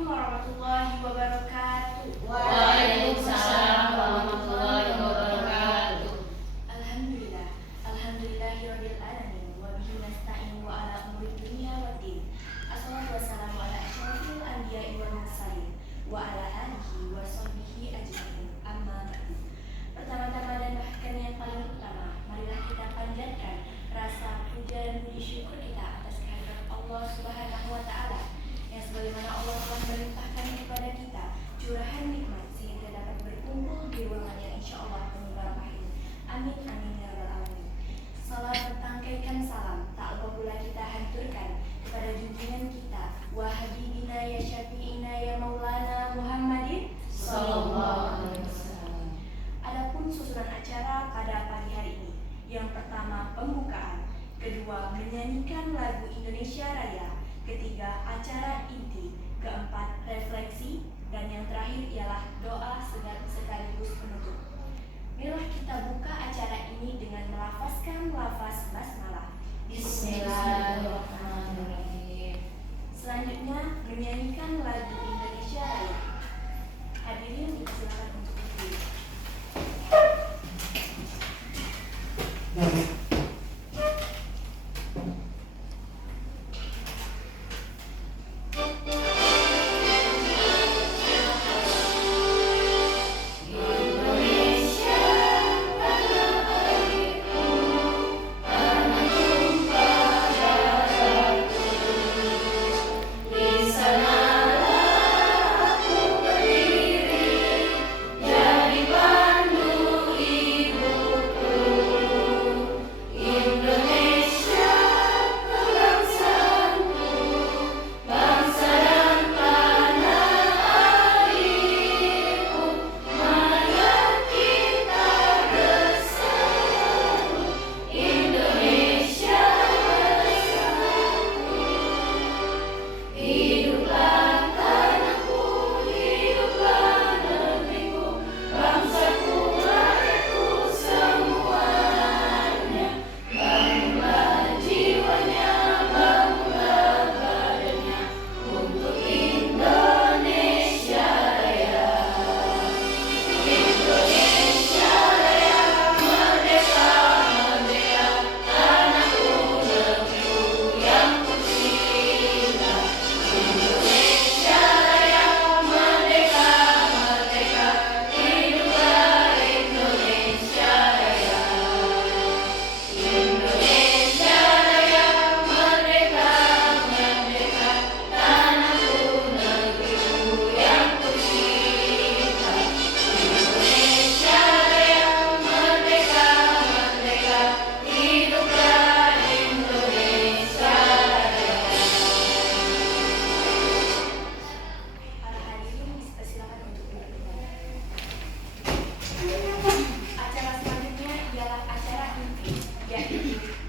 Assalamualaikum warahmatullahi wabarakatuh. Waalaikumsalam warahmatullahi wabarakatuh. Alhamdulillah, alhamdulillahirabbil alamin wa bihi nasta'in wa ala umuri dunya waddin. Assalatu wassalamu ala asyrofil anbiya'i wal mursalin wa ala alihi wa sahbihi ajmain. Amma ba'du. Pertama-tama dan bahkan yang paling utama, marilah kita panjatkan rasa puja dan puji syukur kita atas kehadirat Allah Subhanahu wa taala yang sebagaimana Allah telah melimpahkan kepada kita curahan nikmat sehingga dapat berkumpul di ruangan yang insya Allah penuh barokah ini. Amin amin ya rabbal alamin. Salam bertangkaikan salam tak lupa pula kita haturkan kepada junjungan kita wa habibina ya syafi'ina ya maulana Muhammadin Sallallahu alaihi wasallam. Adapun susunan acara pada pagi hari ini, yang pertama pembukaan, kedua menyanyikan lagu Indonesia Raya, ketiga acara inti, keempat refleksi, dan yang terakhir ialah doa sekaligus penutup. Marilah kita buka acara ini dengan melafazkan lafaz basmalah. Bismillahirrahmanirrahim. Selanjutnya menyanyikan lagu Indonesia Raya. Hadirin dipersilakan untuk berdiri.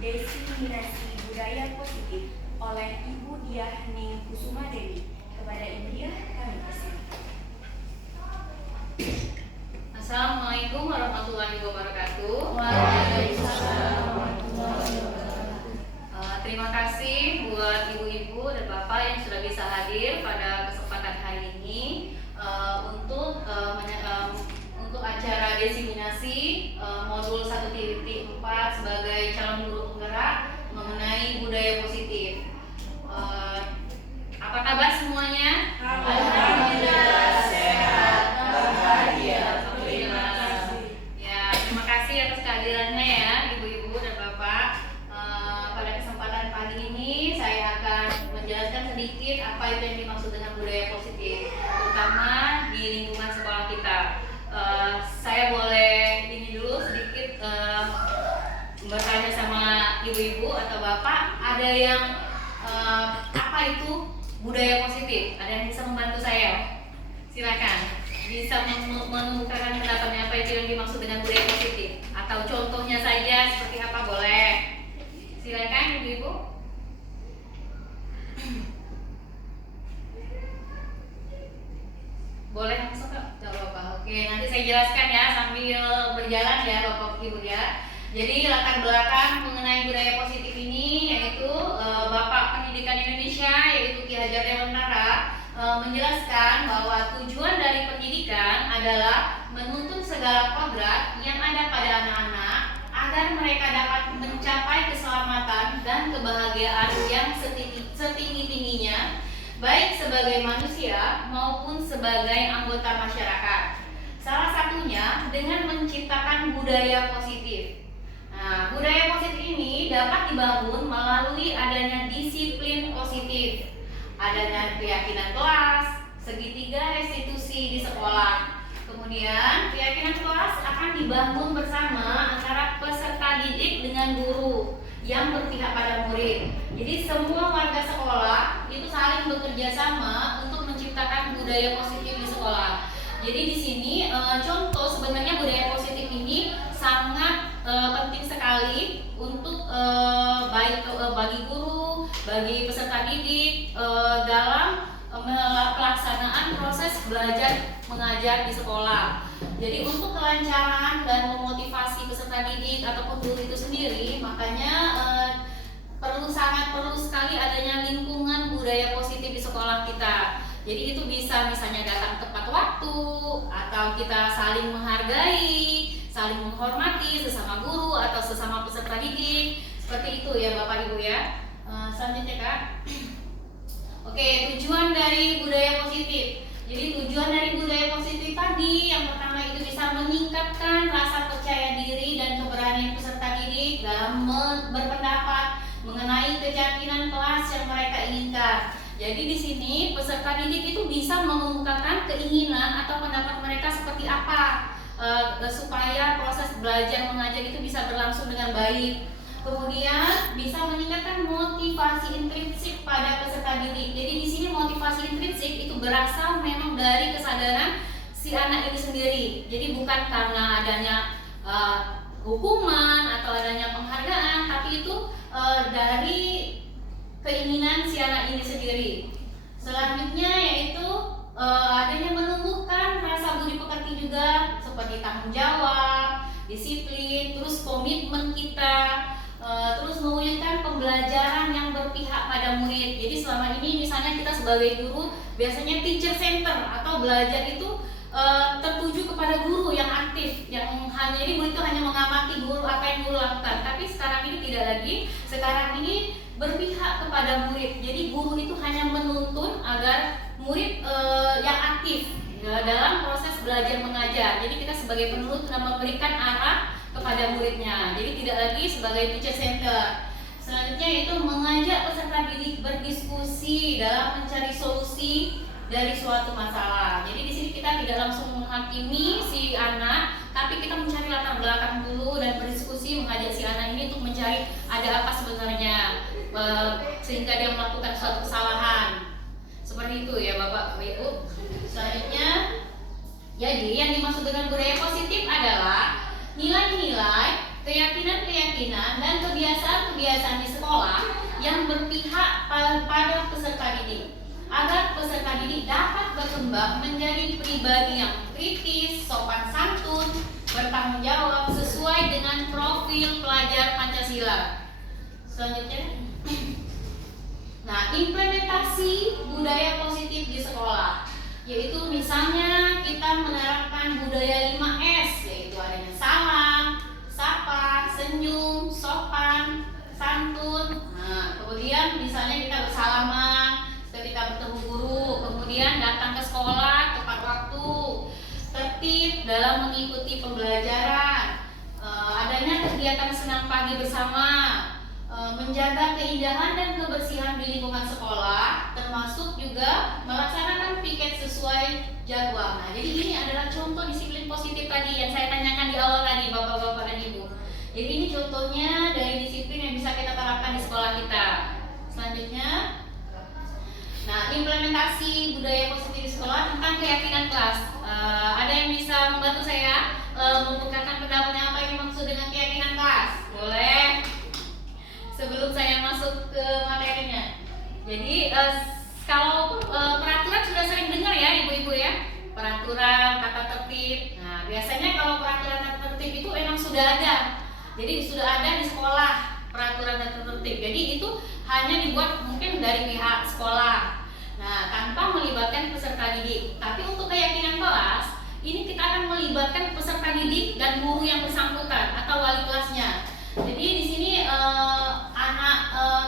Diseminasi budaya positif oleh Ibu Diah Ning Kusuma Dewi. Kepada Ibu Diah kami persilakan. Assalamualaikum warahmatullahi wabarakatuh. Waalaikumsalam warahmatullahi wabarakatuh. Terima kasih buat ibu-ibu dan bapak yang sudah bisa hadir pada kesempatan hari ini untuk acara diseminasi modul 1.4 sebagai calon guru penggerak mengenai budaya positif. Apa kabar semuanya? Alhamdulillah sehat, bahagia. Terima kasih. Ya, terima kasih atas kehadirannya ya ibu-ibu dan bapak. Pada kesempatan pagi ini saya akan menjelaskan sedikit apa itu yang dimaksud dengan budaya positif, terutama di lingkungan sekolah kita. Saya boleh ini dulu sedikit bertanya sama ibu-ibu atau bapak, ada yang apa itu budaya positif? Ada yang bisa membantu saya? Silakan, bisa mengemukakan pendapatnya apa itu yang dimaksud dengan budaya positif, atau contohnya saja seperti apa, boleh? Silakan ibu-ibu. Boleh langsung Kak? Tidak apa-apa. Oke, nanti saya jelaskan ya sambil berjalan ya Bapak Ibu ya. Jadi latar belakang mengenai budaya positif ini yaitu Bapak Pendidikan Indonesia yaitu Ki Hajar Dewantara menjelaskan bahwa tujuan dari pendidikan adalah menuntun segala kodrat yang ada pada anak-anak agar mereka dapat mencapai keselamatan dan kebahagiaan yang setinggi-tingginya, baik sebagai manusia maupun sebagai anggota masyarakat. Salah satunya dengan menciptakan budaya positif. Nah, budaya positif ini dapat dibangun melalui adanya disiplin positif, adanya keyakinan kelas, segitiga restitusi di sekolah. Kemudian, keyakinan kelas akan dibangun bersama antara peserta didik dengan guru yang berpihak pada murid. Jadi semua warga sekolah itu saling bekerja sama untuk menciptakan budaya positif di sekolah. Jadi di sini contoh sebenarnya budaya positif ini sangat penting sekali untuk baik bagi guru, bagi peserta didik dalam pelaksanaan proses belajar mengajar di sekolah. Jadi untuk kelancaran dan memotivasi peserta didik ataupun guru itu sendiri, makanya sangat perlu sekali adanya lingkungan budaya positif di sekolah kita. Jadi itu bisa misalnya datang tepat waktu, atau kita saling menghargai, saling menghormati sesama guru atau sesama peserta didik. Seperti itu ya Bapak Ibu ya. Selanjutnya Kak. Oke, tujuan dari budaya positif. Jadi tujuan dari budaya positif tadi yang pertama itu bisa meningkatkan rasa percaya diri dan keberanian peserta didik dalam berpendapat mengenai keyakinan kelas yang mereka inginkan. Jadi di sini peserta didik itu bisa mengemukakan keinginan atau pendapat mereka seperti apa supaya proses belajar mengajar itu bisa berlangsung dengan baik. Kemudian bisa meningkatkan motivasi intrinsik pada peserta didik. Jadi di sini motivasi intrinsik itu berasal memang dari kesadaran si anak ini sendiri. Jadi bukan karena adanya hukuman atau adanya penghargaan, tapi itu dari keinginan si anak ini sendiri. Selanjutnya yaitu adanya menumbuhkan rasa budi pekerti juga, seperti tanggung jawab, disiplin, terus komitmen kita, terus mewujudkan pembelajaran yang berpihak pada murid. Jadi selama ini misalnya kita sebagai guru biasanya teacher center atau belajar itu tertuju kepada guru yang aktif, yang hanya ini murid itu hanya mengamati guru apa yang guru lakukan. Tapi sekarang ini tidak lagi. Sekarang ini berpihak kepada murid. Jadi guru itu hanya menuntun agar murid yang aktif dalam proses belajar mengajar. Jadi kita sebagai penuntun memberikan arah kepada muridnya. Jadi tidak lagi sebagai teacher center. Selanjutnya itu mengajak peserta didik berdiskusi dalam mencari solusi dari suatu masalah. Jadi di sini kita tidak langsung menghakimi si anak, tapi kita mencari latar belakang dulu dan berdiskusi mengajak si anak ini untuk mencari ada apa sebenarnya sehingga dia melakukan suatu kesalahan. Seperti itu ya Bapak Ibu. Selanjutnya, jadi yang dimaksud dengan budaya positif adalah nilai-nilai, keyakinan-keyakinan dan kebiasaan-kebiasaan di sekolah yang berpihak pada peserta didik, agar peserta didik dapat berkembang menjadi pribadi yang kritis, sopan santun, bertanggung jawab sesuai dengan profil pelajar Pancasila. Selanjutnya, nah implementasi budaya positif di sekolah, yaitu misalnya kita menerapkan budaya 5S, yaitu adanya salam, sapa, senyum, sopan, santun. Nah, kemudian misalnya kita bersalaman ketika bertemu guru, kemudian datang ke sekolah tepat waktu, tertib dalam mengikuti pembelajaran, adanya kegiatan senam pagi bersama, menjaga keindahan dan kebersihan di lingkungan sekolah, termasuk juga melaksanakan piket sesuai jadwal. Nah, jadi ini adalah contoh disiplin positif tadi yang saya tanyakan di awal tadi, Bapak-bapak dan Ibu. Jadi ini contohnya dari disiplin yang bisa kita terapkan di sekolah kita. Selanjutnya, nah implementasi budaya positif di sekolah tentang keyakinan kelas. Ada yang bisa membantu saya membukakan pendapatnya apa yang dimaksud dengan keyakinan kelas? Boleh? Sebelum saya masuk ke materinya. Jadi kalau peraturan sudah sering dengar ya Ibu-ibu ya, peraturan tata tertib. Nah biasanya kalau peraturan tata tertib itu emang sudah ada. Jadi sudah ada di sekolah peraturan tata tertib. Jadi itu hanya dibuat mungkin dari pihak sekolah. Nah tanpa melibatkan melibatkan peserta didik dan guru yang bersangkutan atau wali kelasnya. Jadi di sini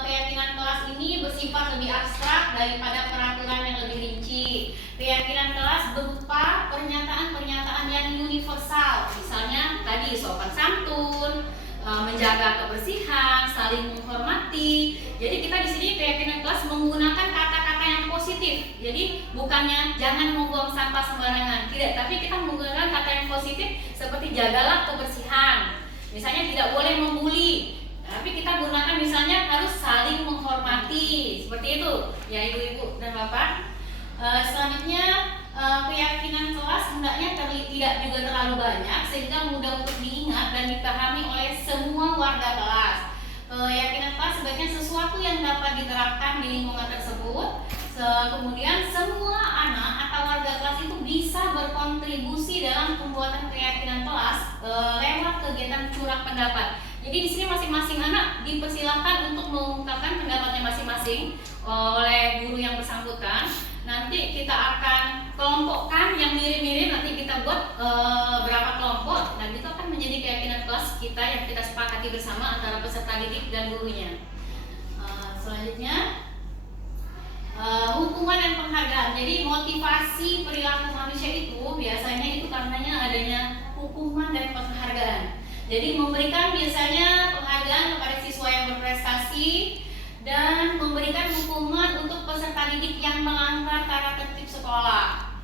keyakinan kelas ini bersifat lebih abstrak daripada peraturan yang lebih rinci. Keyakinan kelas berupa pernyataan-pernyataan yang universal, misalnya tadi sopan santun, menjaga kebersihan, saling menghormati. Jadi kita di sini keyakinan kelas menggunakan kata-kata yang positif. Jadi bukannya jangan membuang sampah sembarangan, tidak, tapi kita menggunakan kata yang positif seperti jagalah kebersihan. Misalnya tidak boleh membuli, tapi kita gunakan misalnya harus saling menghormati, seperti itu ya ibu-ibu dan bapak. Selanjutnya keyakinan kelas hendaknya tidak juga terlalu banyak sehingga mudah untuk diingat dan dipahami oleh semua warga kelas. Keyakinan kelas sebaiknya sesuatu yang dapat diterapkan di lingkungan tersebut. Kemudian semua anak atau warga kelas itu bisa berkontribusi dalam pembuatan keyakinan kelas lewat kegiatan curah pendapat. Jadi di sini masing-masing anak dipersilakan untuk mengungkapkan pendapatnya masing-masing oleh guru yang bersangkutan. Nanti kita akan kelompokkan yang mirip-mirip, nanti kita buat berapa kelompok, dan itu akan menjadi keyakinan kelas kita yang kita sepakati bersama antara peserta didik dan gurunya. Selanjutnya hukuman dan penghargaan. Jadi motivasi perilaku manusia itu biasanya itu karenanya adanya hukuman dan penghargaan. Jadi memberikan biasanya penghargaan kepada siswa yang berprestasi dan memberikan hukuman untuk peserta didik yang melanggar tata tertib sekolah.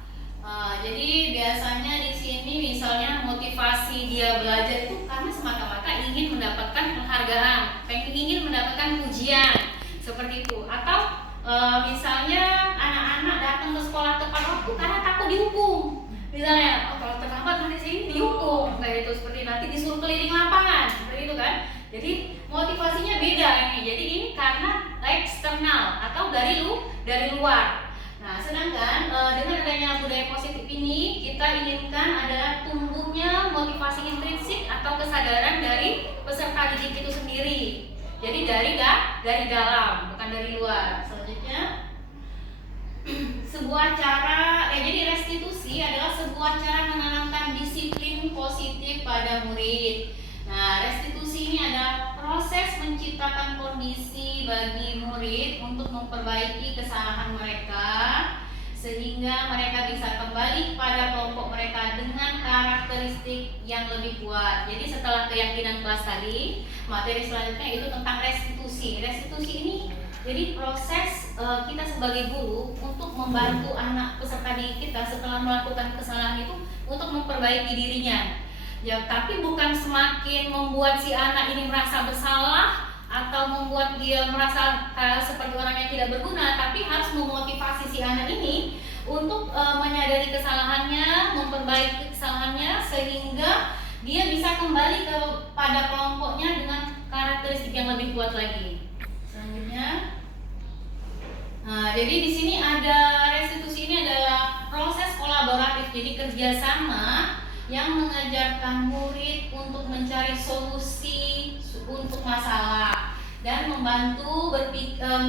Jadi biasanya di sini misalnya motivasi dia belajar itu karena semata-mata ingin mendapatkan penghargaan, ingin mendapatkan pujian, seperti itu. Atau misalnya anak-anak datang ke sekolah tepat waktu karena takut dihukum. Misalnya, kalau terlambat nanti sini dihukum, kayak itu, seperti nanti disuruh keliling lapangan, seperti itu kan. Jadi motivasinya beda ini. Jadi ini karena eksternal atau dari luar. Nah, sedangkan dengan adanya budaya positif ini kita inginkan adalah tumbuhnya motivasi intrinsik atau kesadaran dari peserta didik itu sendiri. Jadi dari dalam, bukan dari luar. Selanjutnya sebuah cara, jadi restitusi adalah sebuah cara menanamkan disiplin positif pada murid. Nah, restitusi ini adalah proses menciptakan kondisi bagi murid untuk memperbaiki kesalahan mereka sehingga mereka bisa kembali kepada kelompok mereka dengan karakteristik yang lebih kuat. Jadi setelah keyakinan kelas tadi, materi selanjutnya itu tentang restitusi. Restitusi ini jadi proses kita sebagai guru untuk membantu anak peserta didik kita setelah melakukan kesalahan itu untuk memperbaiki dirinya. Ya, tapi bukan semakin membuat si anak ini merasa bersalah atau membuat dia merasa seperti orang yang tidak berguna, tapi harus memotivasi si anak ini untuk menyadari kesalahannya, memperbaiki kesalahannya sehingga dia bisa kembali kepada kelompoknya dengan karakteristik yang lebih kuat lagi. Selanjutnya, jadi di sini ada restitusi ini adalah proses kolaboratif, jadi kerjasama yang mengajarkan murid untuk mencari solusi untuk masalah dan membantu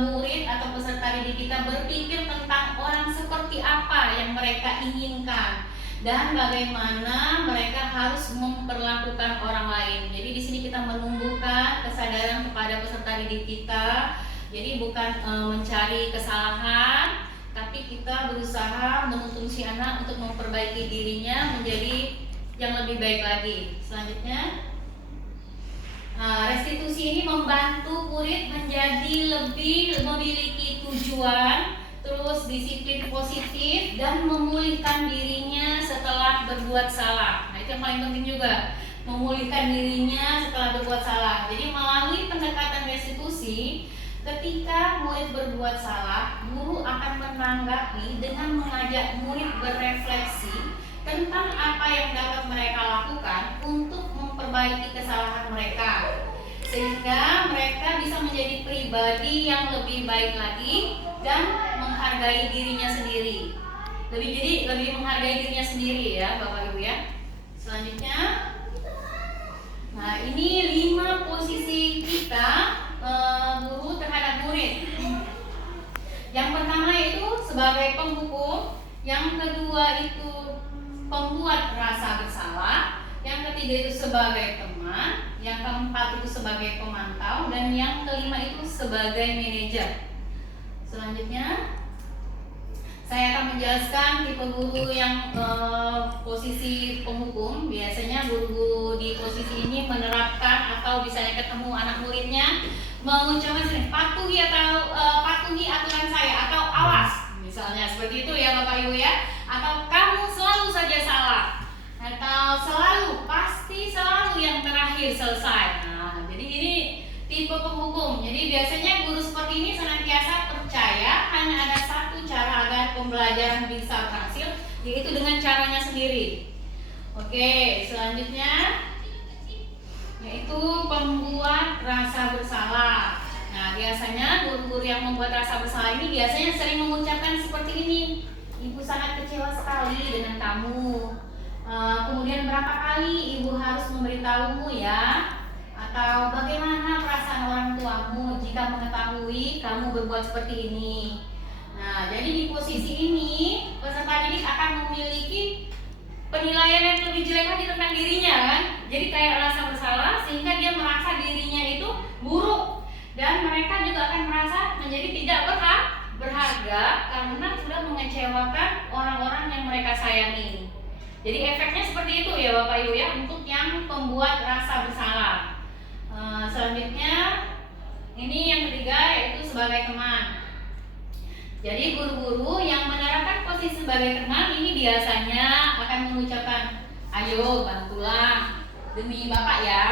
murid atau peserta didik kita berpikir tentang orang seperti apa yang mereka inginkan dan bagaimana mereka harus memperlakukan orang lain. Jadi di sini kita menumbuhkan kesadaran kepada peserta didik kita. Jadi bukan mencari kesalahan, tapi kita berusaha menuntun si anak untuk memperbaiki dirinya menjadi yang lebih baik lagi. Selanjutnya, restitusi ini membantu murid menjadi lebih memiliki tujuan, terus disiplin positif dan memulihkan dirinya setelah berbuat salah. Nah, itu yang paling penting juga, memulihkan dirinya setelah berbuat salah. Jadi melalui pendekatan restitusi, ketika murid berbuat salah, guru akan menanggapi dengan mengajak murid berefleksi tentang apa yang dapat mereka lakukan untuk memperbaiki kesalahan mereka, sehingga mereka bisa menjadi pribadi yang lebih baik lagi dan menghargai dirinya sendiri. Lebih menghargai dirinya sendiri ya Bapak Ibu ya. Selanjutnya, nah ini 5 posisi kita guru terhadap murid. Yang pertama itu sebagai penghukum, yang kedua itu pembuat rasa bersalah, yang ketiga itu sebagai teman, yang keempat itu sebagai pemantau, dan yang kelima itu sebagai manajer. Selanjutnya saya akan menjelaskan tipe guru yang posisi penghukum. Biasanya guru-guru di posisi ini menerapkan atau misalnya ketemu anak muridnya mengucapkan patuhi atau patuhi aturan saya atau awas, misalnya seperti itu ya Bapak Ibu ya, atau kamu selalu saja salah, atau selalu pasti selalu yang terakhir selesai. Nah, jadi ini tipe penghukum. Jadi biasanya guru seperti ini senantiasa percaya hanya ada satu cara agar pembelajaran bisa berhasil, yaitu dengan caranya sendiri. Oke, selanjutnya yaitu pembuat rasa bersalah. Nah, biasanya guru-guru yang membuat rasa bersalah ini biasanya sering mengucapkan seperti ini: ibu sangat kecewa sekali dengan kamu. Kemudian berapa kali ibu harus memberitahumu ya? Atau bagaimana perasaan orang tuamu jika mengetahui kamu berbuat seperti ini? Nah, jadi di posisi ini peserta didik akan memiliki penilaian yang lebih jelek lagi tentang dirinya kan. Jadi kayak rasa bersalah sehingga dia merasa dirinya itu buruk, dan mereka juga akan merasa menjadi tidak berharga karena sudah mengecewakan orang-orang yang mereka sayangi. Jadi efeknya seperti itu ya Bapak Ibu ya untuk yang pembuat rasa bersalah. Selanjutnya ini yang ketiga yaitu sebagai teman. Jadi guru-guru yang menerapkan posisi sebagai teman ini biasanya akan mengucapkan, ayo bantulah demi Bapak ya,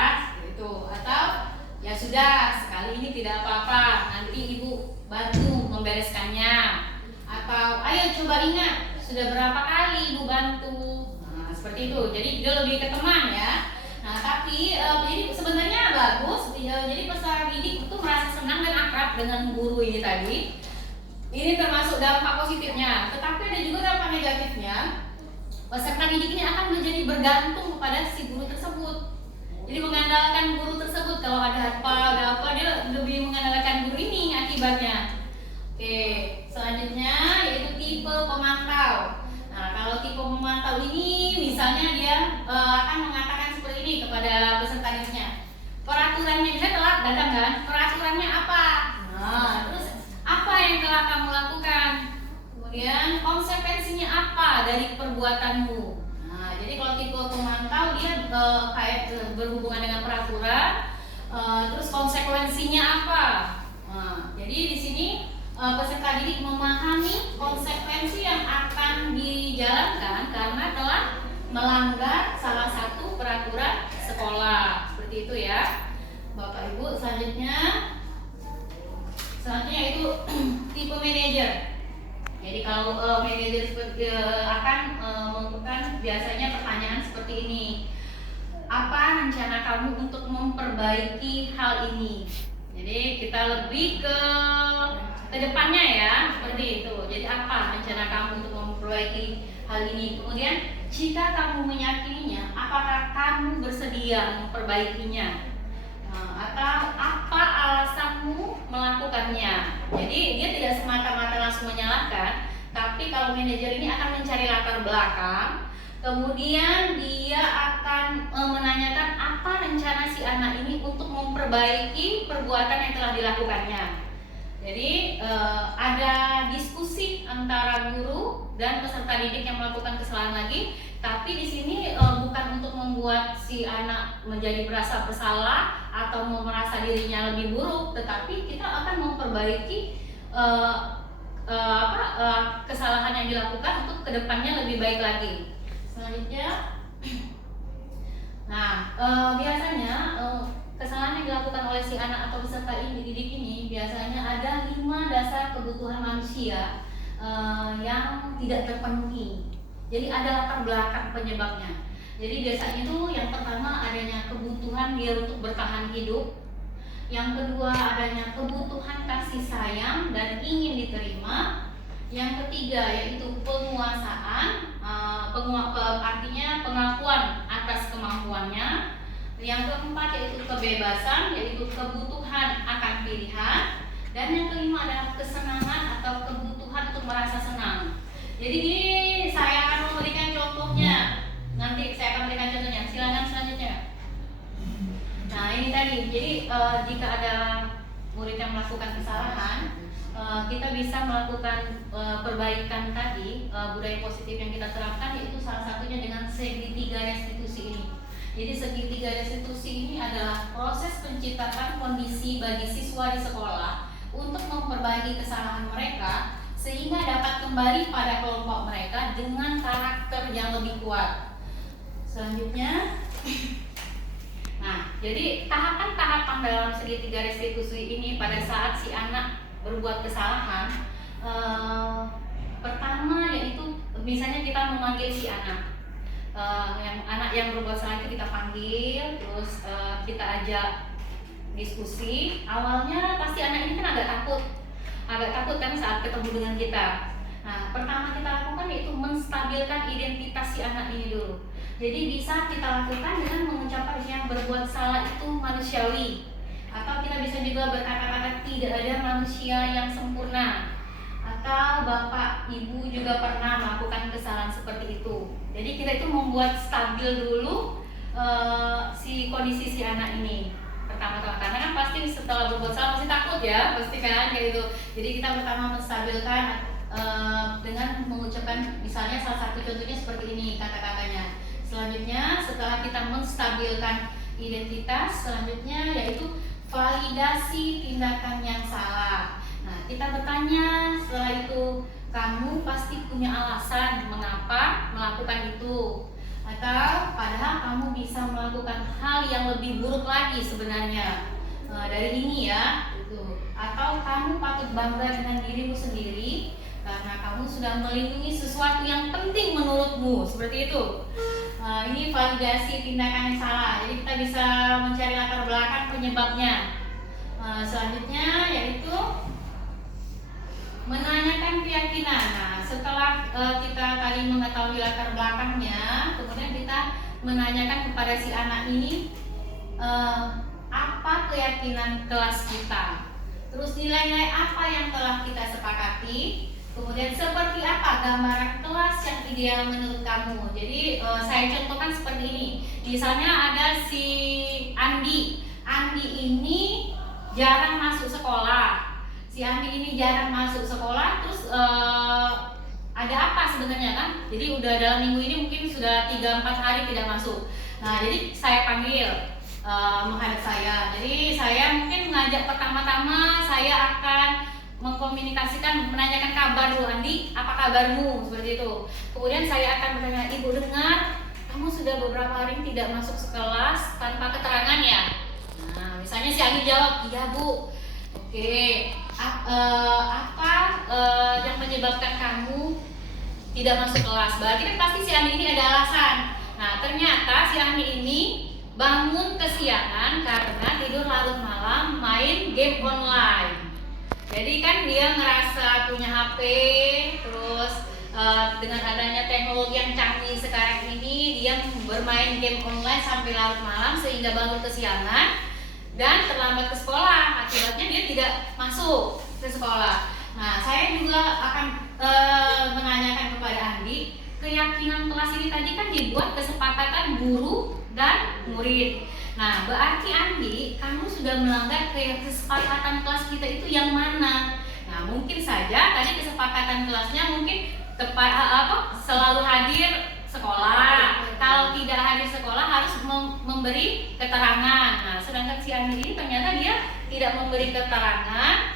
gitu. Atau ya sudah sekali ini tidak apa-apa, nanti ibu bantu membereskannya. Atau ayo coba ingat sudah berapa kali ibu bantu. Nah, seperti itu. Jadi dia lebih ke teman ya. Nah, tapi jadi sebenarnya bagus. Jadi peserta didik itu merasa senang dan akrab dengan guru ini tadi. Ini termasuk dampak positifnya, tetapi ada juga dampak negatifnya. Peserta didik ini akan menjadi bergantung kepada si guru tersebut. Jadi mengandalkan guru tersebut. Kalau ada apa, dia lebih mengandalkan guru ini akibatnya. Oke, selanjutnya yaitu tipe pemantau. Nah, kalau tipe pemantau ini misalnya dia akan mengatakan seperti ini kepada peserta didiknya. Peraturannya bisa telat datang kan? Peraturannya apa? Nah, terus apa yang telah kamu lakukan? Kemudian konsekuensinya apa dari perbuatanmu? Nah, jadi kalau tipe pemantau dia berhubungan dengan peraturan, terus konsekuensinya apa? Nah, jadi di sini peserta didik memahami konsekuensi yang akan dijalankan karena telah melanggar salah satu peraturan sekolah. Seperti itu ya, Bapak Ibu. Selanjutnya itu tipe manajer. Jadi kalau manajer akan melakukan biasanya pertanyaan seperti ini: apa rencana kamu untuk memperbaiki hal ini? Jadi kita lebih ke depannya ya, seperti itu. Jadi apa rencana kamu untuk memperbaiki hal ini? Kemudian jika kamu meyakininya, apakah kamu bersedia memperbaikinya? Atau apa alasanmu melakukannya? Jadi dia tidak semata-mata langsung menyalahkan, tapi kalau manajer ini akan mencari latar belakang, kemudian dia akan menanyakan apa rencana si anak ini untuk memperbaiki perbuatan yang telah dilakukannya. Jadi ada diskusi antara guru dan peserta didik yang melakukan kesalahan lagi, tapi di sini bukan untuk membuat si anak menjadi merasa bersalah atau merasa dirinya lebih buruk, tetapi kita akan memperbaiki kesalahan yang dilakukan untuk kedepannya lebih baik lagi. Selanjutnya, nah biasanya kesalahan yang dilakukan oleh si anak atau peserta didik ini biasanya ada 5 dasar kebutuhan manusia yang tidak terpenuhi. Jadi ada latar belakang penyebabnya. Jadi biasanya itu yang pertama adanya kebutuhan dia untuk bertahan hidup. Yang kedua adanya kebutuhan kasih sayang dan ingin diterima. Yang ketiga yaitu penguasaan, artinya pengakuan atas kemampuannya. Yang keempat yaitu kebebasan, yaitu kebutuhan akan pilihan. Dan yang kelima adalah kesenangan atau kebutuhan untuk merasa senang. Jadi ini saya akan memberikan contohnya. jika ada murid yang melakukan kesalahan, kita bisa melakukan perbaikan tadi, budaya positif yang kita terapkan, yaitu salah satunya dengan segitiga restitusi ini. Jadi segitiga restitusi ini adalah proses penciptaan kondisi bagi siswa di sekolah untuk memperbaiki kesalahan mereka sehingga dapat kembali pada kelompok mereka dengan karakter yang lebih kuat. Selanjutnya, nah, jadi tahapan-tahapan dalam segitiga restitusi ini pada saat si anak berbuat kesalahan, pertama yaitu misalnya kita memanggil si anak, anak yang berbuat salah itu kita panggil, terus kita ajak diskusi. Awalnya pasti anak ini kan agak takut kan saat ketemu dengan kita. Nah, pertama kita lakukan yaitu menstabilkan identitas si anak ini dulu. Jadi bisa kita lakukan dengan mengucapkan yang berbuat salah itu manusiawi, atau kita bisa juga berkata-kata tidak ada manusia yang sempurna, atau bapak ibu juga pernah melakukan kesalahan seperti itu. Jadi kita itu membuat stabil dulu si kondisi si anak ini pertama-tama, karena kan pasti setelah berbuat salah pasti takut ya, pasti kan kayak gitu. Jadi kita pertama menstabilkan dengan mengucapkan misalnya salah satu contohnya seperti ini kata-katanya. Selanjutnya setelah kita menstabilkan identitas, selanjutnya yaitu validasi tindakan yang salah. Nah, kita bertanya setelah itu, kamu pasti punya alasan mengapa melakukan itu, atau padahal kamu bisa melakukan hal yang lebih buruk lagi sebenarnya dari ini ya, gitu. Atau kamu patut bangga dengan dirimu sendiri karena kamu sudah melindungi sesuatu yang penting menurutmu, seperti itu. Ini validasi tindakan yang salah. Jadi kita bisa mencari latar belakang penyebabnya. Selanjutnya yaitu menanyakan keyakinan. Nah, setelah kita tadi mengetahui latar belakangnya, kemudian kita menanyakan kepada si anak ini apa keyakinan kelas kita, terus nilai-nilai apa yang telah kita sepakati, kemudian seperti apa gambaran kelas yang ideal menurut kamu. Jadi saya contohkan seperti ini. Misalnya ada si Andi ini jarang masuk sekolah. Si Andi ini jarang masuk sekolah, terus ada apa sebenarnya kan? Jadi udah dalam minggu ini mungkin sudah 3-4 hari tidak masuk. Nah, jadi saya panggil menghadap saya. Jadi saya mungkin mengajak pertama-tama saya akan mengkomunikasikan, menanyakan kabar dulu, Andi, apa kabarmu, seperti itu. Kemudian saya akan bertanya, ibu dengar kamu sudah beberapa hari tidak masuk sekelas tanpa keterangan ya? Nah, misalnya si Andi jawab, iya bu. Oke, apa yang menyebabkan kamu tidak masuk kelas? Berarti kan pasti si Andi ini ada alasan. Nah, ternyata si Andi ini bangun kesiangan karena tidur larut malam main game online. Jadi kan dia ngerasa punya HP, terus dengan adanya teknologi yang canggih sekarang ini, dia bermain game online sampai larut malam sehingga bangun kesiangan dan terlambat ke sekolah. Akibatnya dia tidak masuk ke sekolah. Nah, saya juga akan menanyakan kepada Andi, keyakinan kelas ini tadi kan dibuat kesepakatan guru dan murid. Nah, berarti Andi, kamu sudah melanggar kesepakatan kelas kita itu yang mana? Nah, mungkin saja tadi kesepakatan kelasnya mungkin selalu hadir sekolah. Kalau tidak hadir sekolah harus memberi keterangan. Nah, sedangkan si Andi ini ternyata dia tidak memberi keterangan,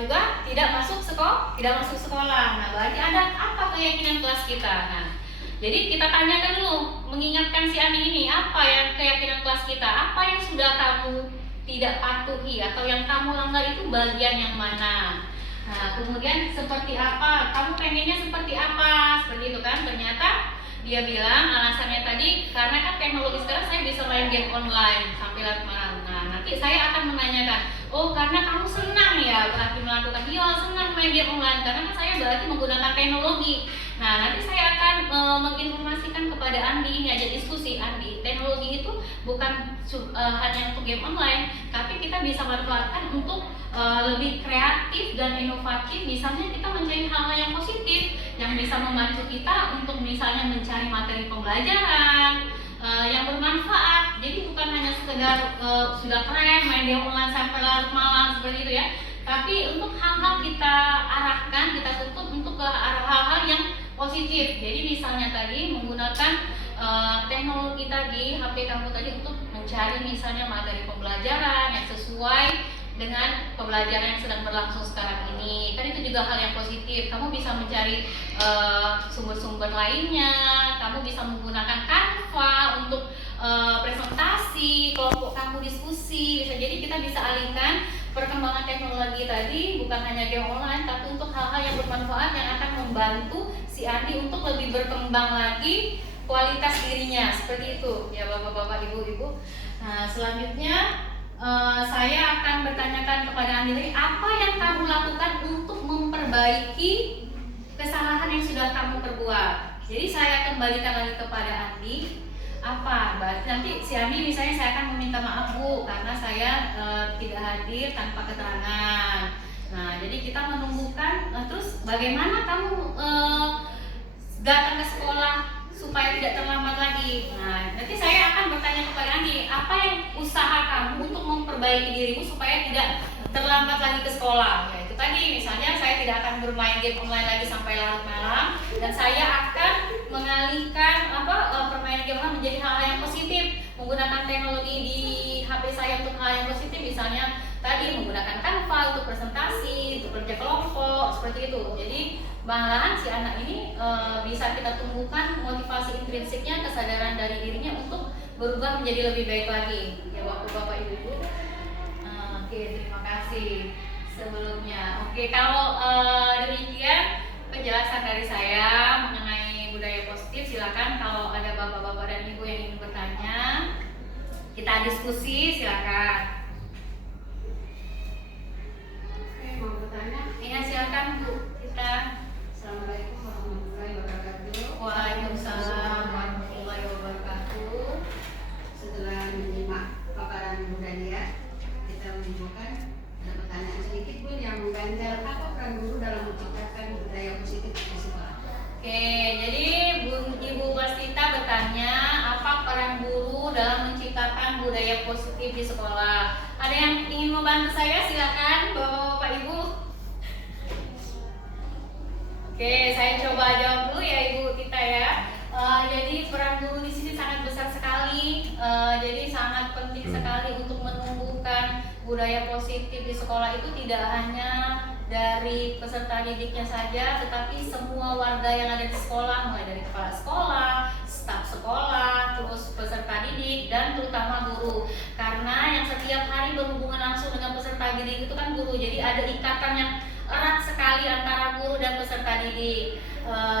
juga tidak masuk sekolah. Nah, berarti ada apa keyakinan kelas kita? Nah, jadi kita tanyakan dulu, mengingatkan si Andi ini, apa yang keyakinan kelas kita, apa yang sudah kamu tidak patuhi atau yang kamu langgar itu bagian yang mana? Nah, kemudian seperti apa, kamu pengennya seperti apa, seperti itu kan. Ternyata dia bilang alasannya tadi, karena kan teknologi sekarang saya bisa main game online sampai larut malam. Nah, nanti saya akan menanyakan, oh karena kamu senang ya berarti melakukan, iya senang main game online, karena kan saya berarti menggunakan teknologi. Nah, nanti saya akan menginformasikan kepada Andi, ini aja diskusi, Andi, teknologi itu bukan hanya untuk game online, tapi kita bisa manfaatkan untuk lebih kreatif dan inovatif. Misalnya kita mencari hal-hal yang positif yang bisa membantu kita untuk misalnya mencari materi pembelajaran, yang bermanfaat. Jadi bukan hanya sekedar sudah keren main game online sampai larut malam seperti itu ya, tapi untuk hal-hal kita arahkan, kita tutup untuk ke arah hal-hal yang positif. Jadi misalnya tadi menggunakan teknologi tadi, HP kamu tadi untuk mencari misalnya materi pembelajaran yang sesuai dengan pembelajaran yang sedang berlangsung sekarang ini. Kan itu juga hal yang positif. Kamu bisa mencari sumber-sumber lainnya. Kamu bisa menggunakan Canva untuk presentasi, kelompok kamu diskusi. Bisa jadi kita bisa alihkan perkembangan teknologi tadi bukan hanya game online, tapi untuk hal-hal yang bermanfaat yang akan membantu si Andi untuk lebih berkembang lagi kualitas dirinya, seperti itu ya bapak-bapak, ibu-ibu. Nah selanjutnya saya akan bertanyakan kepada Andi, apa yang kamu lakukan untuk memperbaiki kesalahan yang sudah kamu perbuat. Jadi saya kembalikan lagi kepada Andi, apa berarti nanti si Andi misalnya saya akan meminta maaf Bu karena saya tidak hadir tanpa keterangan. Nah jadi kita menumbuhkan terus bagaimana kamu datang ke sekolah supaya tidak terlambat lagi. Nah nanti saya akan bertanya kepada Andi, apa yang usaha kamu untuk memperbaiki dirimu supaya tidak terlambat lagi ke sekolah. Ya itu tadi misalnya saya tidak akan bermain game online lagi sampai larut malam, dan saya akan mengalihkan permainan game online menjadi hal-hal yang positif, menggunakan teknologi di HP saya untuk hal yang positif, misalnya tadi menggunakan Canva untuk presentasi, untuk kerja kelompok, seperti itu. Jadi malahan si anak ini bisa kita tumbuhkan motivasi intrinsiknya, kesadaran dari dirinya untuk berubah menjadi lebih baik lagi. Ya bapak-bapak, ibu-ibu. Oke, terima kasih sebelumnya. Oke, kalau demikian penjelasan dari saya mengenai budaya positif. Silakan kalau ada bapak-bapak dan ibu yang ingin bertanya, kita diskusi, silakan. Oke, mau bertanya? Iya, silakan Bu. Kita. Assalamualaikum warahmatullahi wabarakatuh. Waalaikumsalam warahmatullahi wabarakatuh. Setelah menyimak paparan Bu Dania, kita menunjukkan ada pertanyaan sedikit Bu yang mengganjal, apa peran guru dalam menciptakan budaya positif di sekolah? Oke, jadi Ibu Wastita bertanya, apa peran guru dalam menciptakan budaya positif di sekolah? Ada yang ingin membantu saya? Silakan, Bapak Ibu. Oke, saya coba jawab dulu ya Ibu Tita ya. Jadi peran guru di sini sangat besar sekali. Jadi sangat penting sekali untuk menumbuhkan budaya positif di sekolah. Itu tidak hanya dari peserta didiknya saja, tetapi semua warga yang ada di sekolah, mulai dari kepala sekolah, staf sekolah, terus peserta didik, dan terutama guru. Karena yang setiap hari berhubungan langsung dengan peserta didik itu kan guru. Jadi ada ikatan yang erat sekali antara guru dan peserta didik.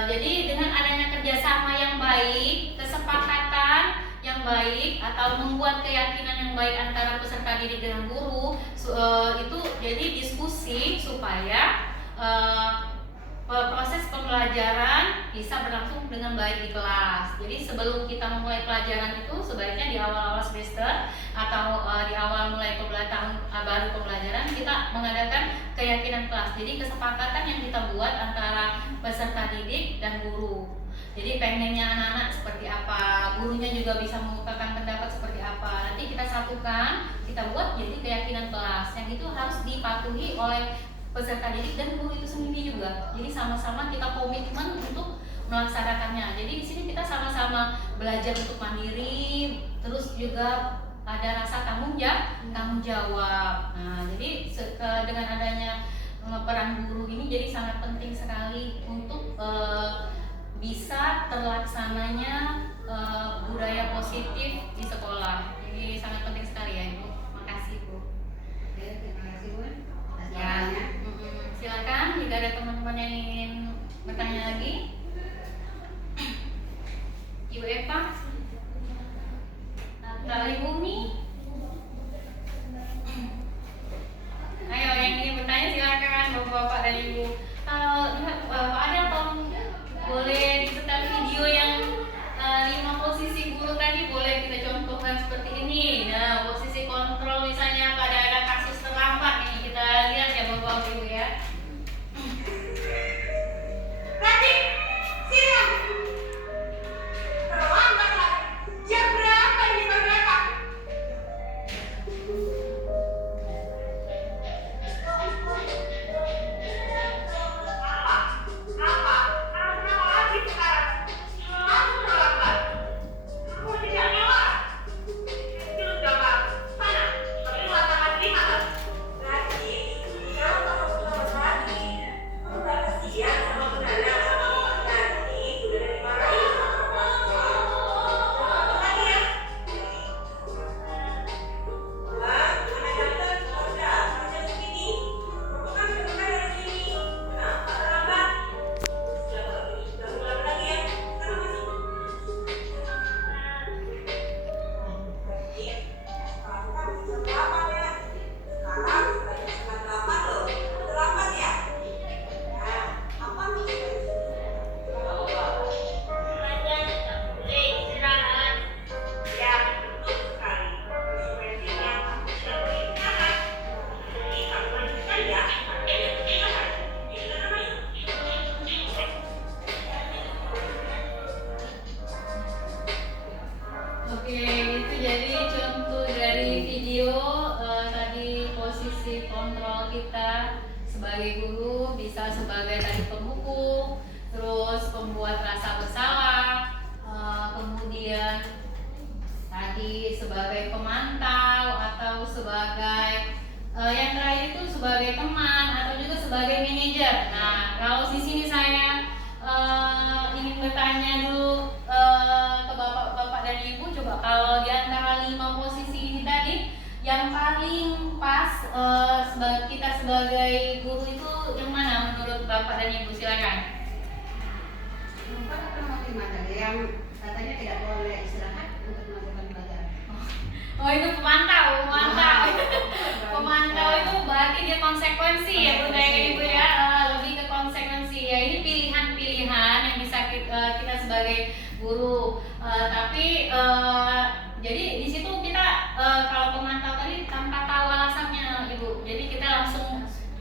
Jadi dengan adanya kerjasama yang baik, kesepakatan yang baik, atau membuat keyakinan yang baik antara peserta didik dengan guru, itu jadi diskusi supaya proses pembelajaran bisa berlangsung dengan baik di kelas. Jadi sebelum kita memulai pelajaran itu, sebaiknya di awal-awal semester atau di awal mulai tahun baru pembelajaran, kita mengadakan keyakinan kelas. Jadi kesepakatan yang kita buat antara peserta didik dan guru. Jadi pengennya anak-anak seperti apa, gurunya juga bisa mengungkapkan pendapat seperti apa. Nanti kita satukan, kita buat jadi keyakinan kelas. Yang itu harus dipatuhi oleh peserta didik dan guru itu sendiri juga. Jadi sama-sama kita komitmen untuk melaksanakannya. Jadi di sini kita sama-sama belajar untuk mandiri, terus juga ada rasa tanggung jawab. Nah, jadi dengan adanya peran guru ini jadi sangat penting sekali untuk bisa terlaksananya budaya positif di sekolah. Jadi sangat penting sekali ya Ibu. Makasih Bu. Oke, terima kasih Bu atas Ya, jawabannya. silakan jika ada teman-teman yang ingin bertanya lagi. Ibu Eva atau Ibu Mi? Ayo yang ingin bertanya silakan Bapak-bapak dan Ibu. Ada tolong boleh disetel video yang 5 posisi guru tadi, boleh kita contohkan seperti ini. Nah, posisi kontrol misalnya pada ada kasus terlambat nih, kita lihat ya Bapak Ibu ya. Berarti sebagai guru bisa sebagai tadi pembuku, terus pembuat rasa bersalah, kemudian tadi sebagai pemantau atau sebagai yang terakhir itu sebagai teman atau juga sebagai manajer. Nah, kalau di sini saya ingin bertanya dulu ke bapak-bapak dan ibu, coba kalau di antara 5 posisi ini tadi yang paling pas kita sebagai guru itu yang mana menurut bapak dan ibu? Silakan. Empat atau lima tadi yang katanya tidak boleh istirahat untuk melakukan pelajaran. Oh, itu pemantau. Pemantau itu berarti dia konsekuensi ya Bunda ya Ibu ya, lebih ke konsekuensi ya. Ini pilihan-pilihan yang bisa kita sebagai guru. Tapi jadi di situ kita kalau pemantau tadi tanpa tahu alasannya Ibu. Jadi kita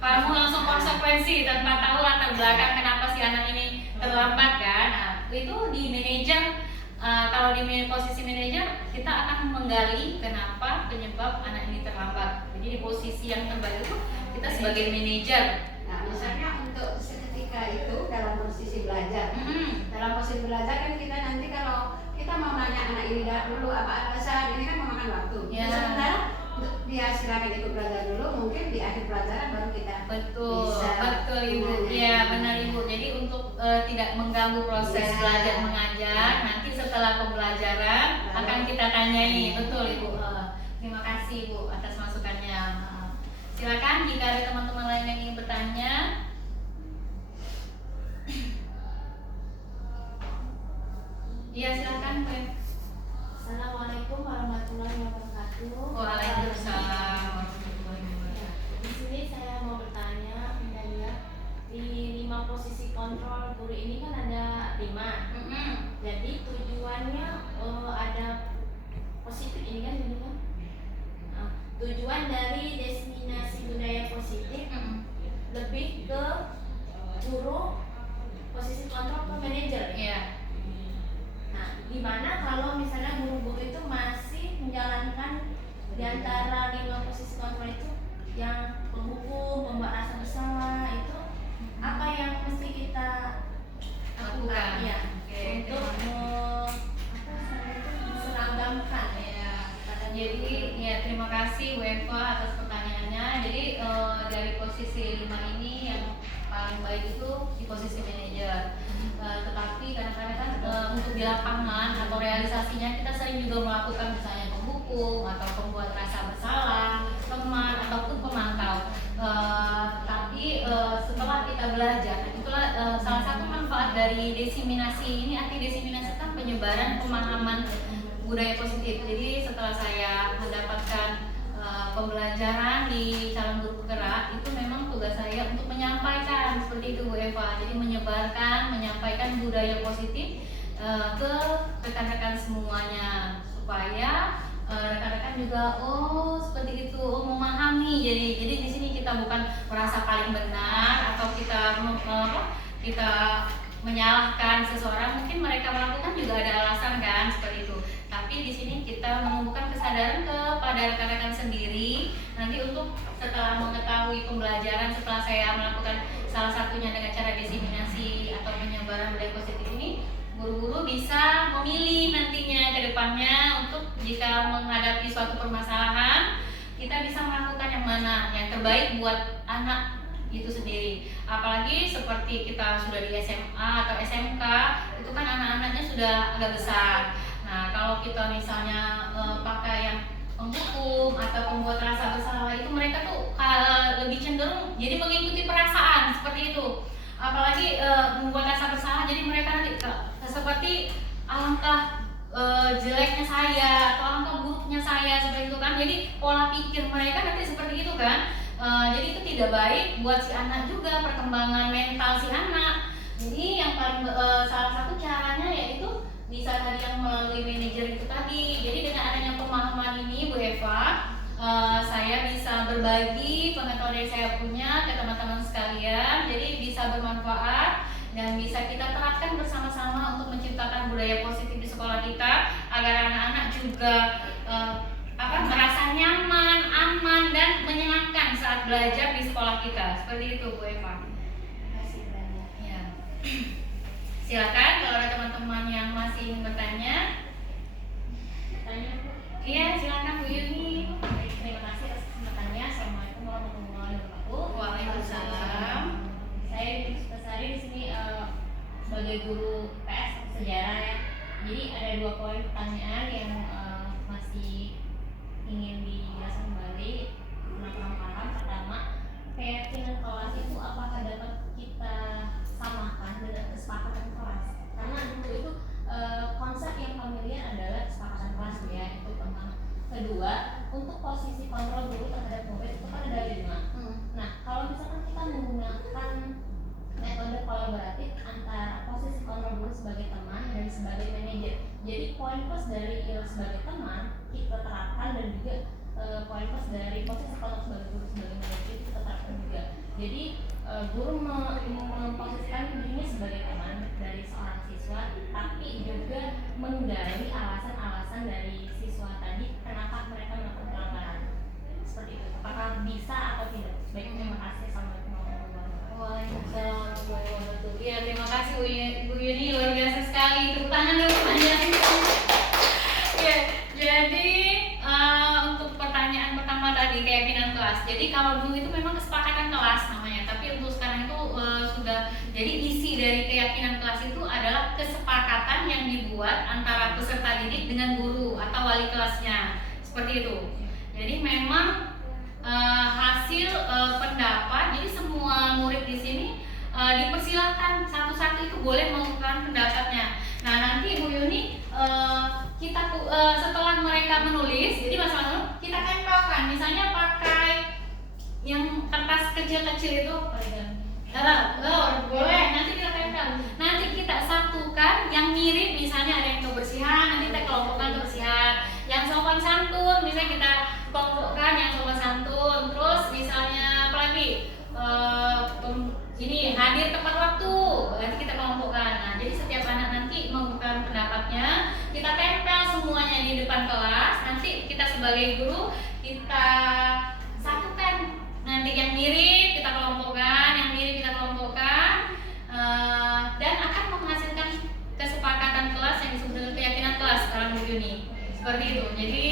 kamu langsung konsekuensi tanpa tahu latar belakang kenapa si anak ini terlambat kan. Nah, itu di manajer. Kalau di posisi manajer kita akan menggali kenapa penyebab anak ini terlambat. Jadi di posisi yang terbaik itu kita sebagai manajer. Nah, misalnya untuk seketika itu dalam posisi belajar. Dalam posisi belajar kan kita nanti kalau kita mau nanya anak ini dulu apa alasan, ini kan memakan waktu. Ya. Sementara dia silakan ikut belajar dulu, mungkin di akhir pelajaran baru kita Betul Ibu. Iya benar Ibu. Jadi untuk tidak mengganggu proses belajar mengajar, nanti setelah pembelajaran akan kita tanyai. Betul Ibu. Terima kasih Ibu atas masukannya. Silakan jika ada teman-teman lain yang ingin bertanya. Iya silakan Bu. Assalamualaikum warahmatullahi wabarakatuh. Waalaikumsalam warahmatullahi wabarakatuh. Di sini saya mau bertanya, Bunda Lia, di 5 posisi kontrol guru ini kan ada 5. Jadi tujuannya ada positif ini kan ini kan. Nah, tujuan dari diseminasi budaya positif lebih ke guru posisi kontrol ke manajer. Iya. Nah, gimana kalau misalnya guru-guru itu masih menjalankan di antara 5 posisi kontrol itu yang penghukum, pembuat rasa bersalah itu apa yang mesti kita lakukan ya untuk seragamkan ya. Jadi ya terima kasih Bu Eva atas pertanyaannya. Jadi dari posisi 5 ini yang paling baik itu di posisi manajer. Tetapi kadang-kadang kan untuk di lapangan atau realisasinya kita sering juga melakukan misalnya penghukum atau pembuat rasa bersalah, teman ataupun pemantau. Tapi setelah kita belajar, itulah salah satu manfaat dari diseminasi ini. Arti diseminasi kan penyebaran pemahaman budaya positif. Jadi setelah saya mendapatkan pembelajaran di calon guru penggerak, itu memang tugas saya untuk menyampaikan seperti itu Bu Eva. Jadi menyampaikan budaya positif ke rekan-rekan semuanya supaya rekan-rekan juga seperti itu memahami. Jadi di sini kita bukan merasa paling benar atau kita menyalahkan seseorang. Mungkin mereka melakukan juga ada alasan kan seperti itu. Tapi di sini kita menumbuhkan kesadaran kepada rekan-rekan sendiri. Nanti untuk setelah mengetahui pembelajaran, setelah saya melakukan salah satunya dengan cara diseminasi atau penyebaran budaya positif ini, guru-guru bisa memilih nantinya ke depannya untuk jika menghadapi suatu permasalahan, kita bisa melakukan yang mana yang terbaik buat anak itu sendiri. Apalagi seperti kita sudah di SMA atau SMK, itu kan anak-anaknya sudah agak besar. Nah, kalau kita misalnya pakai yang penghukum atau pembuat rasa bersalah, itu mereka tuh lebih cenderung jadi mengikuti perasaan seperti itu. Apalagi membuat rasa bersalah, jadi mereka nanti seperti alangkah jeleknya saya atau alangkah buruknya saya seperti itu kan. Jadi pola pikir mereka nanti seperti itu kan. Jadi itu tidak baik buat si anak juga, perkembangan mental si anak. Jadi yang paling salah satu caranya yaitu bisa tadi yang melalui manajer itu tadi. Jadi dengan adanya pemahaman ini Bu Eva, saya bisa berbagi pengetahuan yang saya punya ke teman-teman sekalian. Jadi bisa bermanfaat dan bisa kita terapkan bersama-sama untuk menciptakan budaya positif di sekolah kita agar anak-anak juga merasa nyaman, aman dan menyenangkan saat belajar di sekolah kita. Seperti itu Bu Eva. Terima kasih banyak. Ya. Silakan kalau ada teman-teman yang masih ingin bertanya. Tanya Bu. Iya, silakan Bu Yuni. Baik, terima kasih atas kesempatannya. Assalamualaikum warahmatullahi wabarakatuh. Waalaikumsalam. Saya Yuni Sutasari di sini sebagai guru PS atau sejarah ya. Jadi ada 2 poin pertanyaan yang masih ingin dijelaskan kembali kurang paham. Pertama, keyakinan kelas itu apakah dapat kita samakan dengan kesepakatan kelas? Karena dulu itu konsep yang familiar adalah kesepakatan kelas ya, itu pertama. Kedua, untuk posisi kontrol guru terhadap murid itu kan ada 5. Nah, kalau misalkan kita menggunakan metode kolaboratif antara posisi kontrol guru sebagai teman dan sebagai manajer, jadi poin plus dari sebagai teman kita terapkan dan juga poin plus dari posisi kontrol sebagai guru sebagai manajer kita terapkan juga. Jadi guru memposisikan dirinya sebagai teman dari seorang siswa, tapi juga menggali alasan-alasan dari siswa tadi kenapa mereka melakukan pelanggaran seperti itu. Apakah bisa atau tidak? Baik, terima kasih. Assalamualaikum warahmatullahi wabarakatuh. Waalaikumsalam warahmatullahi wabarakatuh. Ya, terima kasih Bu Yuni, luar biasa sekali. Tepuk tangan dulu pertanyaannya. Ya, jadi untuk pertanyaan pertama tadi keyakinan kelas. Jadi kalau dulu itu memang kesepakatan kelas namanya, tapi untuk sekarang itu sudah jadi isi dari keyakinan kelas itu adalah kesepakatan yang dibuat antara peserta didik dengan guru atau wali kelasnya. Seperti itu. Jadi memang hasil pendapat, jadi semua murid di sini dipersilakan satu-satu itu boleh mengungkapkan pendapatnya. Nah, nanti Bu Yuni kita setelah mereka menulis, jadi masalah kita tempelkan, misalnya pakai yang kertas kecil-kecil itu, boleh nanti kita tempel. Nanti kita satukan yang mirip, misalnya ada yang kebersihan, nanti kita kelompokkan kebersihan. Yang sopan santun, misalnya kita kelompokkan yang sopan santun. Terus misalnya apalagi ini hadir tepat waktu, nanti kita kelompokkan. Nah, jadi setiap anak nanti mengungkapkan pendapatnya, kita tempel semuanya di depan kelas. Nanti kita sebagai guru kita satukan. Nanti yang mirip kita kelompokkan, yang mirip kita kelompokkan, dan akan menghasilkan kesepakatan kelas yang disebut dengan keyakinan kelas dalam Bu Yuni. Seperti itu. Jadi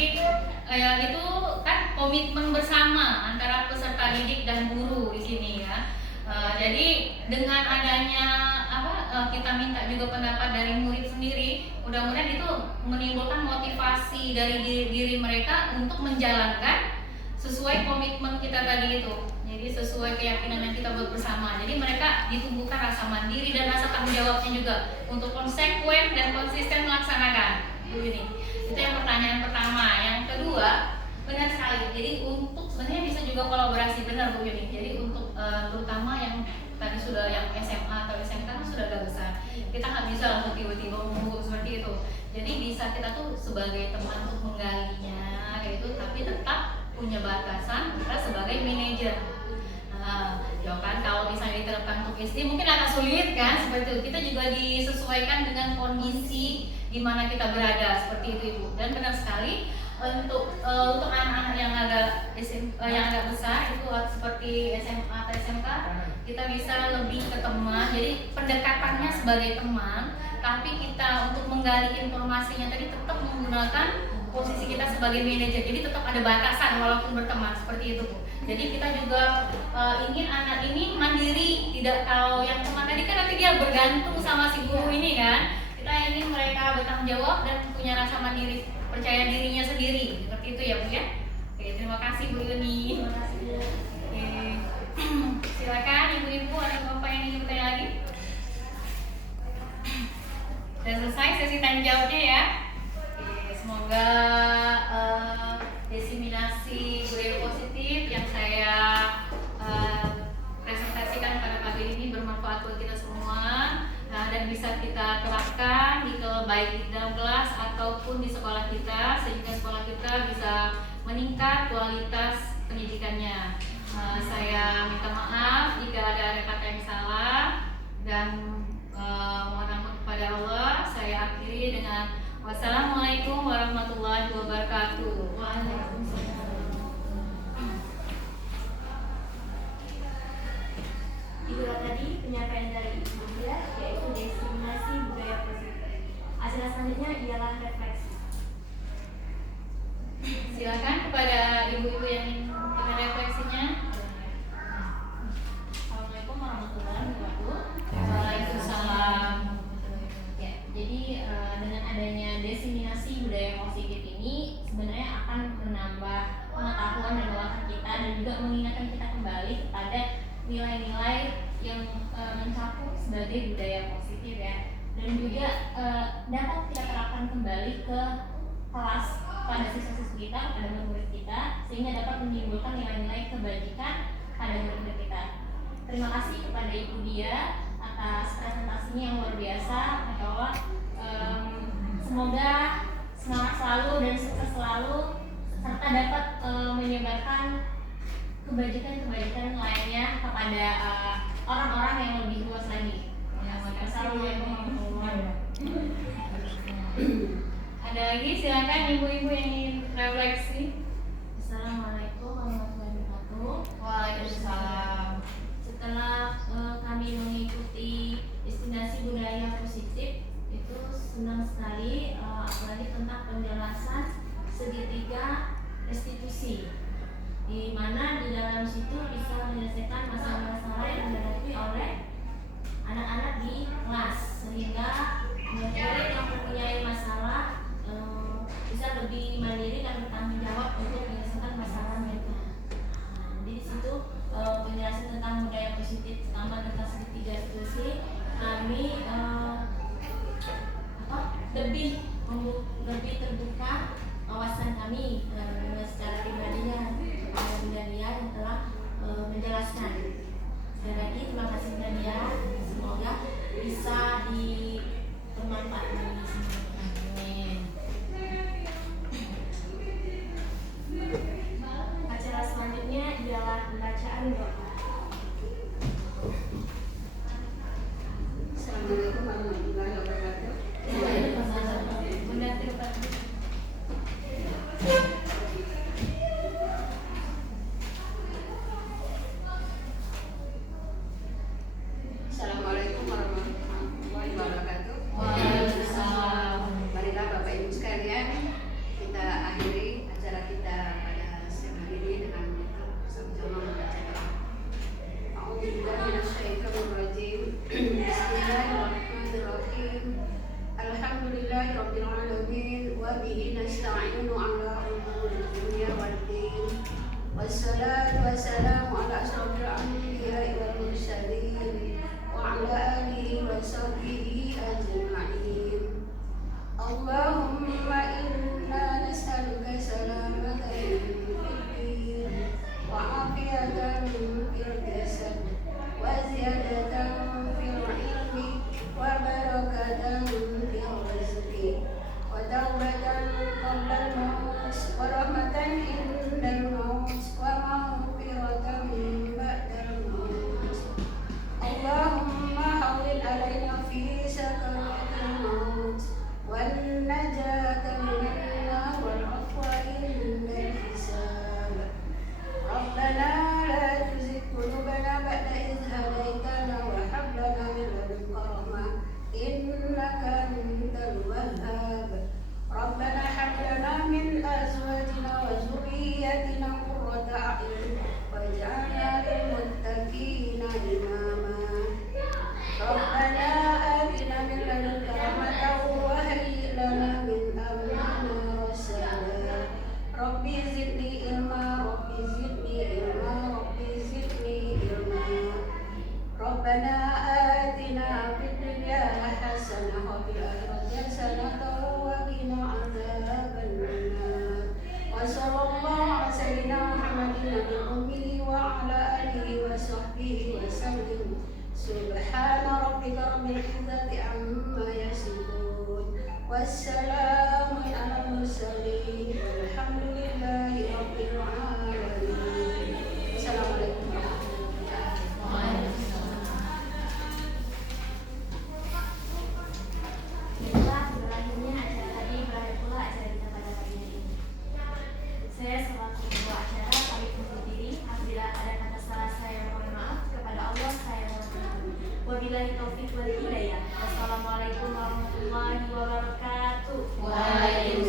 itu kan komitmen bersama antara peserta didik dan guru di sini ya. Jadi dengan adanya kita minta juga pendapat dari murid sendiri, mudah-mudahan itu menimbulkan motivasi dari diri mereka untuk menjalankan sesuai komitmen kita tadi itu. Jadi sesuai keyakinan yang kita buat bersama. Jadi mereka ditumbuhkan rasa mandiri dan rasa tanggung jawabnya juga untuk konsekuen dan konsisten melaksanakan. Ini itu yang pertanyaan pertama. Yang kedua, benar sekali. Jadi untuk sebenarnya bisa juga kolaborasi, benar Bu Yuni. Jadi untuk terutama yang tadi sudah yang SMA atau SMK kan sudah agak besar. Kita nggak bisa langsung tiba-tiba ngomong seperti itu. Jadi bisa kita tuh sebagai teman untuk menggalinya kayak itu, tapi tetap punya batasan kita sebagai manajer. Nah, ya kan kalau misalnya diterapkan untuk SD mungkin agak sulit kan, seperti itu. Kita juga disesuaikan dengan kondisi di mana kita berada, seperti itu Ibu. Dan benar sekali untuk anak-anak yang agak yang agak besar itu seperti SMA atau SMK, kita bisa lebih ke teman. Jadi pendekatannya sebagai teman, tapi kita untuk menggali informasinya tadi tetap menggunakan posisi kita sebagai manajer. Jadi tetap ada batasan walaupun berteman, seperti itu Bu. Jadi kita juga ingin anak ini mandiri, tidak kalau yang teman tadi kan nanti dia bergantung sama si guru ini kan. Kita ingin mereka bertanggung jawab dan punya rasa mandiri, percaya dirinya sendiri, seperti itu ya Bu ya. Oke, terima kasih Bu Yuni. Terima kasih Bu. Oke. Silakan ibu-ibu atau bapak yang ingin bertanya lagi. Sudah selesai sesi tanya jawabnya ya. Oke, semoga desiminasi budaya positif yang saya presentasikan pada pagi ini bermanfaat buat kita semua. Dan bisa kita terapkan baik di dalam kelas ataupun di sekolah kita, sehingga sekolah kita bisa meningkat kualitas pendidikannya. Saya minta maaf jika ada kata yang salah dan mohon ampun kepada Allah. Saya akhiri dengan Wassalamualaikum warahmatullahi wabarakatuh. Itulah tadi penyampaian dari Ibu Dia, yaitu diskriminasi budaya positif. Acara selanjutnya ialah refleksi. Silakan kepada ibu-ibu yang ingin dengan refleksinya. Assalamualaikum warahmatullahi wabarakatuh. Waalaikumsalam. Ya, jadi dengan adanya diseminasi budaya positif ini sebenarnya akan menambah pengetahuan dan wawasan kita dan juga mengingatkan kita kembali kepada nilai-nilai yang mencakup sebagai budaya positif ya, dan juga dapat kita terapkan kembali ke kelas pada siswa-siswi kita, pada murid kita, sehingga dapat menimbulkan nilai-nilai kebajikan pada murid kita. Terima kasih kepada Ibu Dia atas presentasinya yang luar biasa. Masya Allah. Semoga semangat selalu dan sukses selalu, serta dapat menyebarkan kebajikan-kebajikan lainnya kepada orang-orang yang lebih luas lagi. Assalamualaikum warahmatullahi wabarakatuh. Ada lagi, silakan ibu-ibu yang ingin refleksi. Assalamualaikum warahmatullahi wabarakatuh. Waalaikumsalam. Setelah kami mengikuti destinasi budaya positif, itu senang sekali, apalagi tentang penjelasan segitiga restitusi, di mana di dalam situ bisa menyelesaikan masalah-masalah yang dihadapi oleh anak-anak di kelas, sehingga murid yang mempunyai masalah bisa lebih mandiri dan bertanggung jawab untuk menyelesaikan masalah mereka. Jadi di situ penjelasan tentang budaya positif tambah tentang segitiga restitusi, kami lebih terbuka wawasan kami secara pribadinya kepada Bunda Dia yang telah menjelaskan. Sekali lagi terima kasih Bunda Dia, semoga bisa bermanfaat bagi semua. Amin. Acara selanjutnya ialah pembacaan doa. Assalamualaikum warahmatullahi wabarakatuh. Bunda Tirta. Assalamualaikum warahmatullahi wabarakatuh. Waalaikumsalam. Marilah Bapak Ibu sekalian, kita akhiri acara kita pada siang hari ini dengan sama-sama membaca doa. A'udzubillahi minasyaitonir rajim. Bismillahirrahmanirrahim. Alhamdulillahirabbil alamin wa bihi nasta'inu 'ala umurid dunya waddin. Wassalatu wassalamu ala asyrofil anbiya'i wal mursalin wa ala alihi wa sahbihi ajma'in. Allahumma inna nas'aluka salamatan fid din wa afiyatan fil jasad wa ziyadatan fil ilmi wa barakatan fil rizqi wa tawbatan qabla al-maut wa rahmatan indal maut wa maghfiratan ba'da al-maut. Allahumma hawwin alaina fi sakaratil maut wan najata minan nar wal afwa indal hisab. Rabbana la tuzigh qulubana ba'da idh hadaytana wa hab lana min ladunka rahmah innaka antal wahhab. Rabbana hab lana min azwajina wa dhurriyyatina qurrata a'yun waj'alna lil muttaqina imama. Rabbana atina min ladunka rahmatan wa hayyi' lana min amrina rashada. Rabbi zidni ilma, Rabbi zidni ilma, Rabbi zidni ilma. Rabbana atina fid dunya hasanah wa fil akhirati hasanah wa qina adzaban nar. Wa sallallahu ala sayyidina Muhammadin nabiyil ummi wa ala alihi wa sahbihi wa sallim. Subhana rabbika rabbil izzati amma yasifun. Wassalamu ala mursalin. Walhamdulillahi rabbil alamin. Assalamualaikum warahmatullahi wabarakatuh. Itulah berakhirnya acara tadi Wabillahi taufiq wal hidayah. Wassalamualaikum warahmatullahi wabarakatuh. Waalaikumsalam.